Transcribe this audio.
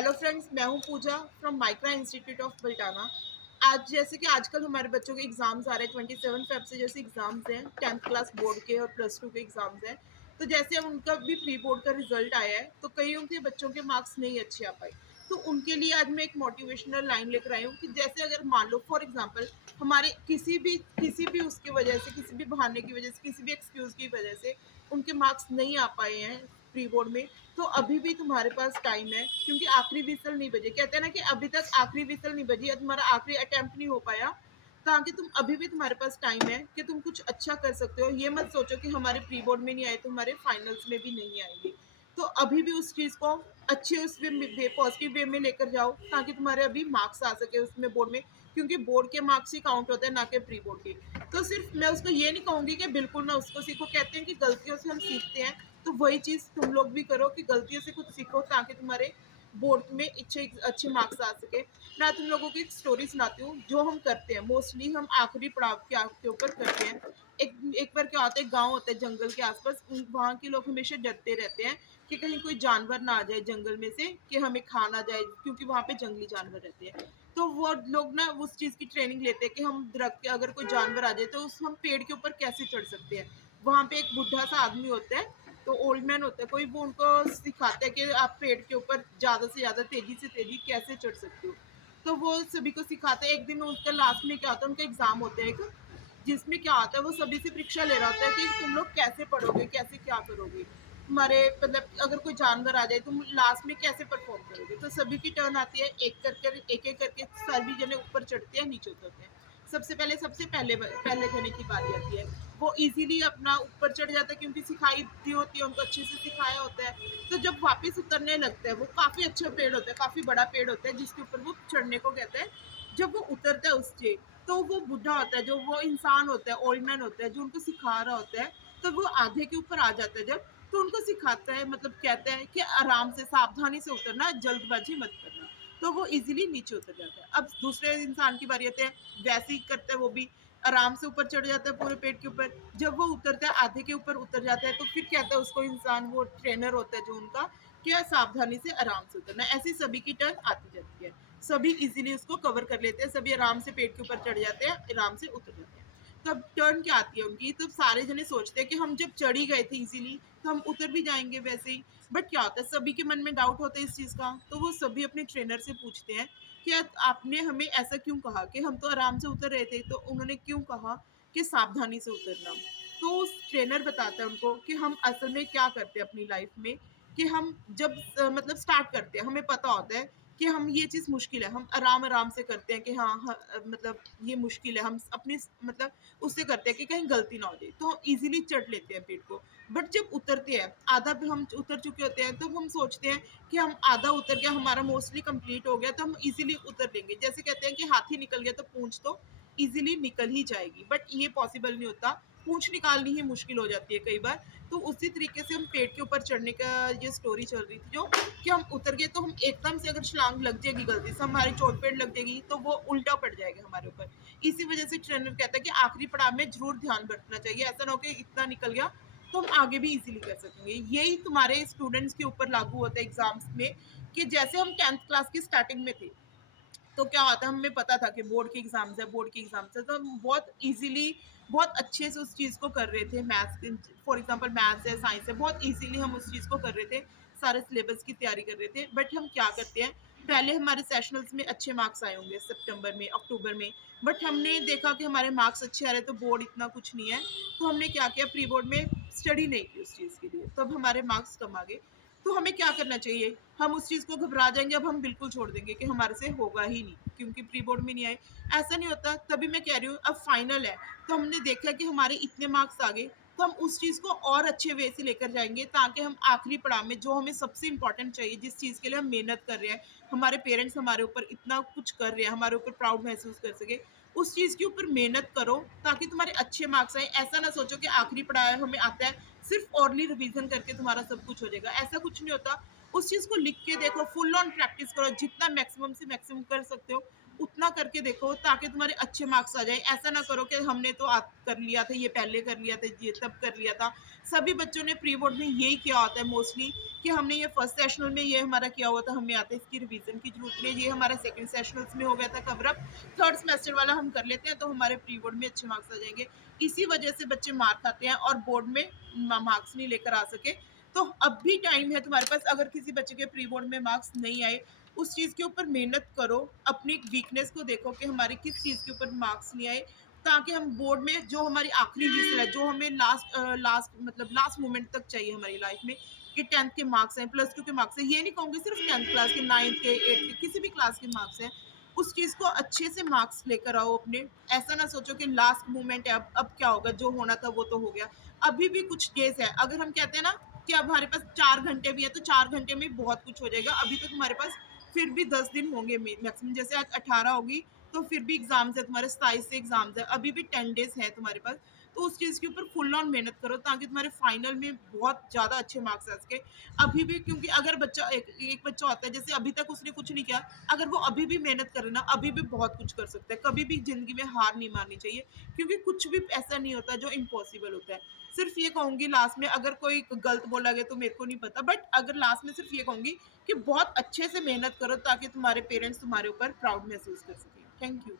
Hello friends, मैं हूं पूजा from Micra institute of Baltana. आज जैसे कि आजकल हमारे बच्चों के एग्जाम्स आ रहे हैं, 27 फेब से जैसे एग्जाम्स हैं, 10th क्लास बोर्ड के और +2 के एग्जाम्स हैं। तो जैसे अब उनका भी प्री बोर्ड का रिजल्ट आया है, तो कईयों के बच्चों के मार्क्स नहीं अच्छे आ पाए। तो उनके लिए आज मैं एक मोटिवेशनल लाइन लेकर आई हूँ कि जैसे अगर मान लो फॉर एग्जाम्पल हमारे किसी भी उसकी वजह से, किसी भी बहाने की वजह से, किसी भी एक्सक्यूज की वजह से उनके मार्क्स नहीं आ पाए हैं प्री बोर्ड में, तो अभी भी तुम्हारे पास टाइम है, क्योंकि आखिरी विसल नहीं बजे। कहते हैं ना कि अभी तक आखिरी विसल नहीं बजी, तुम्हारा आखिरी अटेम्प्ट नहीं हो पाया, ताकि तुम अभी भी तुम्हारे पास टाइम है कि तुम कुछ अच्छा कर सकते हो। ये मत सोचो कि हमारे प्री बोर्ड में नहीं आए तो हमारे फाइनल्स में भी नहीं आएंगे। तो अभी भी उस चीज को अच्छे उस वे पॉजिटिव वे में लेकर जाओ, ताकि तुम्हारे अभी मार्क्स आ सके उसमें बोर्ड में, क्योंकि बोर्ड के मार्क्स ही काउंट होते हैं, ना कि प्री बोर्ड के। तो सिर्फ मैं उसको ये नहीं कहूंगी कि बिल्कुल ना उसको सीखो। कहते हैं कि गलतियों से हम सीखते हैं, तो वही चीज तुम लोग भी करो कि गलतियों से कुछ सीखो, ताकि तुम्हारे बोर्ड में अच्छे अच्छे मार्क्स आ सके। मैं तुम लोगों की एक स्टोरी सुनाती हूँ जो हम करते हैं, मोस्टली हम आखिरी पड़ाव के ऊपर करते हैं। एक एक बार क्या होता है, गांव होता है जंगल के आसपास, वहाँ के लोग हमेशा डरते रहते हैं कि कहीं कोई जानवर ना आ जाए जंगल में से, कि हमें खा ना जाए, क्योंकि वहाँ पे जंगली जानवर रहते हैं। तो वो लोग ना उस चीज की ट्रेनिंग लेते हैं कि हम दरख्त के अगर कोई जानवर आ जाए तो उस हम पेड़ के ऊपर कैसे चढ़ सकते हैं। वहां पे एक बुढ़ा सा आदमी होता है, तो ओल्ड मैन होता है कोई, वो उनको सिखाता है कि आप पेड़ के ऊपर ज्यादा से ज्यादा तेजी से तेजी कैसे चढ़ सकते हो। तो वो सभी को सिखाते हैं। एक दिन उसका लास्ट में क्या होता है, उनका एग्जाम होता है एक, जिसमें क्या होता है वो सभी से परीक्षा ले रहा होता है कि तुम लोग कैसे पढ़ोगे, कैसे क्या करोगे, तुम्हारे मतलब अगर कोई जानवर आ जाए तुम लास्ट में कैसे परफॉर्म करोगे। तो सभी की टर्न आती है, एक एक करके सभी जने ऊपर चढ़ते हैं, नीचे उतरते हैं। सबसे पहले जने की बारी आती है। वो इजीली अपना ऊपर चढ़ जाता है, क्योंकि सिखाई दी होती है उनको, अच्छे से सिखाया होता है। तो जब वापस उतरने लगता है, वो काफी अच्छा पेड़ होता है, काफी बड़ा पेड़ होता है, जिसके ऊपर वो चढ़ने को कहते हैं। जब वो उतरता है उससे, तो वो बुढ़ा होता है, जो वो इंसान होता है, ओल्ड मैन होता है, जो उनको सिखा रहा होता है, तो वो आधे के ऊपर आ जाता है जब, तो उनको सिखाता है, मतलब कहता है कि आराम से सावधानी से उतरना, जल्दबाजी मत करना। तो वो इजीली नीचे उतर जाता है। अब दूसरे इंसान की बारी आती है, वैसे ही करता है वो भी, आराम से ऊपर चढ़ जाता है पूरे पेट के ऊपर। जब वो उतरता है, आधे के ऊपर उतर जाता है, तो फिर कहता है उसको इंसान, वो ट्रेनर होता है जो उनका, क्या सावधानी से आराम से उतरना। ऐसी सभी की टर्न आती जाती है, सभी इजीली उसको कवर कर लेते हैं, सभी आराम से पेट के ऊपर चढ़ जाते हैं, आराम से उतर जाते हैं। तब टर्न क्या आती है उनकी, तब सारे जने सोचते हैं कि हम जब चढ़ ही गए थे इजीली, तो हम उतर भी जाएंगे वैसे ही। बट क्या होता है, सभी के मन में डाउट होता है इस चीज का, तो वो सभी अपने ट्रेनर से पूछते हैं कि आपने हमें ऐसा क्यों कहा, कि हम तो आराम से उतर रहे थे, तो उन्होंने क्यों कहा कि सावधानी से उतरना। तो उस ट्रेनर बताता है उनको कि हम असल में क्या करते हैं अपनी लाइफ में, कि हम जब मतलब स्टार्ट करते हैं, हमें पता होता है कि हम ये चीज मुश्किल है, हम आराम आराम से करते हैं कि हाँ, मतलब ये मुश्किल है, हम अपनी मतलब उससे करते हैं कि कहीं गलती ना हो जाए, तो हम इजीली चढ़ लेते हैं पेड़ को। बट जब उतरते हैं, आधा भी हम उतर चुके होते हैं, तो हम सोचते हैं कि हम आधा उतर गया, हमारा मोस्टली कंप्लीट हो गया, तो हम इजीली उतर लेंगे। जैसे कहते हैं कि हाथी निकल गया तो पूंछ तो इजीली निकल ही जाएगी, बट ये पॉसिबल नहीं होता, पूंछ निकालनी ही मुश्किल हो जाती है कई बार। तो उसी तरीके से हम पेड़ के ऊपर चढ़ने का ये स्टोरी चल रही थी, जो कि हम उतर गए, तो हम एकदम से अगर छलांग लग जाएगी गलती से, हमारी चोट पेट लग जाएगी, तो वो उल्टा पड़ जाएगा हमारे ऊपर। इसी वजह से ट्रेनर कहता है कि आखिरी पड़ाव में जरूर ध्यान बरतना चाहिए, ऐसा ना हो कि इतना निकल गया, तो हम आगे भी इजीली कर सकेंगे। यही तुम्हारे स्टूडेंट्स के ऊपर लागू होता है एग्जाम्स में, कि जैसे हम 10th क्लास की स्टार्टिंग में थे, तो क्या होता है, हमें पता था कि बोर्ड के एग्जाम्स है, तो हम बहुत इजीली, बहुत अच्छे से उस चीज़ को कर रहे थे। मैथ्स, फॉर एग्जांपल मैथ्स है, साइंस है, बहुत इजीली हम उस चीज़ को कर रहे थे, सारे सिलेबस की तैयारी कर रहे थे। बट हम क्या करते हैं, पहले हमारे सेशनल्स में अच्छे मार्क्स आए होंगे सितंबर में, अक्टूबर में, बट हमने देखा कि हमारे मार्क्स अच्छे आ रहे, तो बोर्ड इतना कुछ नहीं है, तो हमने क्या किया, प्री बोर्ड में स्टडी नहीं की उस चीज़ के लिए, तब हमारे मार्क्स कम आ गए। तो हमें क्या करना चाहिए, हम उस चीज़ को घबरा जाएंगे, अब हम बिल्कुल छोड़ देंगे कि हमारे से होगा ही नहीं, क्योंकि प्री बोर्ड में नहीं आए। ऐसा नहीं होता, तभी मैं कह रही हूँ अब फाइनल है, तो हमने देखा कि हमारे इतने मार्क्स आ गए, तो हम उस चीज़ को और अच्छे वे से लेकर जाएंगे, ताकि हम आखिरी पड़ाव में जो हमें सबसे इंपॉर्टेंट चाहिए, जिस चीज़ के लिए हम मेहनत कर रहे हैं, हमारे पेरेंट्स हमारे ऊपर इतना कुछ कर रहे हैं, हमारे ऊपर प्राउड महसूस कर सके, उस चीज़ के ऊपर मेहनत करो, ताकि तुम्हारे अच्छे मार्क्स आए। ऐसा ना सोचो कि आखिरी पड़ाव हमें आता है, सिर्फ ओरली रिवीजन करके तुम्हारा सब कुछ हो जाएगा, ऐसा कुछ नहीं होता। उस चीज़ को लिख के देखो, फुल ऑन प्रैक्टिस करो, जितना मैक्सिमम से मैक्सिमम कर सकते हो उतना करके देखो, ताकि तुम्हारे अच्छे मार्क्स आ जाए। ऐसा ना करो कि हमने तो कर लिया था, ये पहले कर लिया था, ये तब कर लिया था। सभी बच्चों ने प्री बोर्ड में यही किया होता है मोस्टली, कि हमने ये फर्स्ट सेशनल में ये हमारा किया हुआ था, हमें आता है, इसकी रिवीजन की जरूरत नहीं है, ये हमारा सेकंड सेशनल्स में हो गया था कवर अप, थर्ड सेमेस्टर वाला हम कर लेते हैं तो हमारे प्री बोर्ड में अच्छे मार्क्स आ जाएंगे। इसी वजह से बच्चे मार खाते हैं और बोर्ड में मार्क्स नहीं लेकर आ सके। तो अब भी टाइम है तुम्हारे पास, अगर किसी बच्चे के प्री बोर्ड में मार्क्स नहीं आए, उस चीज़ के ऊपर मेहनत करो, अपनी वीकनेस को देखो कि हमारे किस चीज़ के ऊपर मार्क्स नहीं आए, ताकि हम बोर्ड में जो हमारी आखिरी विसल है, जो हमें लास्ट मोमेंट तक चाहिए हमारी लाइफ में, कि 10th के मार्क्स हैं, प्लस 2 के मार्क्स हैं, ये नहीं कहूँगी सिर्फ 10th क्लास के, 9th के, 8th के, किसी भी क्लास के मार्क्स हैं, उस चीज़ को अच्छे से मार्क्स लेकर आओ अपने। ऐसा ना सोचो कि लास्ट मोमेंट है, अब क्या होगा, जो होना था वो तो हो गया। अभी भी कुछ डेज़ है, अगर हम कहते हैं ना कि अब हमारे पास 4 घंटे भी है, तो 4 घंटे में बहुत कुछ हो जाएगा। अभी तो तुम्हारे पास फिर भी 10 दिन होंगे मैक्सिमम, जैसे आज 18 होगी, तो फिर भी एग्ज़ाम्स है तुम्हारे, 27 से एग्ज़ाम्स है, अभी भी 10 डेज़ है तुम्हारे पास। तो उस चीज़ के ऊपर फुल ऑन मेहनत करो, ताकि तुम्हारे फाइनल में बहुत ज़्यादा अच्छे मार्क्स आ सके। अभी भी, क्योंकि अगर बच्चा एक बच्चा होता है, जैसे अभी तक उसने कुछ नहीं किया, अगर वो अभी भी मेहनत करे ना, अभी भी बहुत कुछ कर सकता है। कभी भी ज़िंदगी में हार नहीं माननी चाहिए, क्योंकि कुछ भी ऐसा नहीं होता जो इम्पॉसिबल होता है। सिर्फ ये कहूँगी लास्ट में, अगर कोई गलत बोला गया तो मेरे को नहीं पता, बट अगर लास्ट में सिर्फ ये कहूँगी कि बहुत अच्छे से मेहनत करो, ताकि तुम्हारे पेरेंट्स तुम्हारे ऊपर प्राउड महसूस कर सकें। Thank you.